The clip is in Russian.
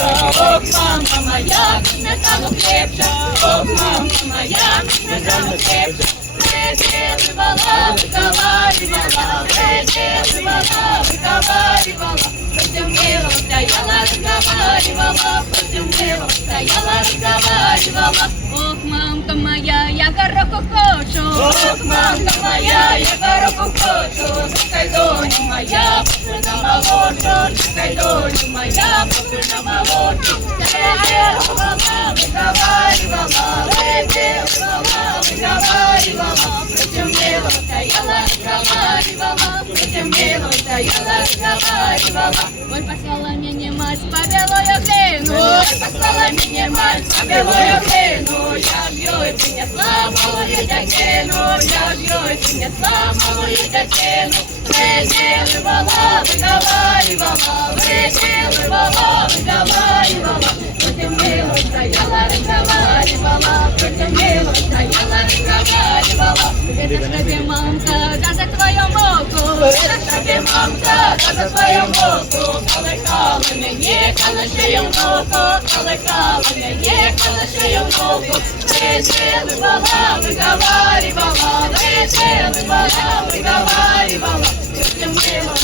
Ох, мама моя, не стану крепче. Ох, мама моя, не стану крепче. Выговаривала, выговаривала, выговаривала. Против мира стояла, разговаривала, против мира стояла, разговаривала. Ох, мамка моя, я гороху хочу. Ох, мамка моя, я гороху хочу. Чекай, доню моя, пошли на молочку. Чекай, доню моя, пошли на молочку. Выговаривала, выговаривала, выговаривала. Против мира стояла, разговаривала, против мира стояла, разговаривала. Ой, послала меня мать по белую глину. Ой, послала меня мать по белую глину. Я бью и принесла малую дятину. Я бью и принесла малую дятину. Выделывала, выговаривала, выделывала, выговаривала. Против мира стояла, разговаривала, против мира стояла, разговаривала. Это ж тебе, мамка, да за твою муку. Это ж тебе, мамка, да за твою муку. Колихала мені, колишею внуку. Колихала мені, колишею внуку. Выделывала, выговаривала, выделывала, выговаривала. Против мира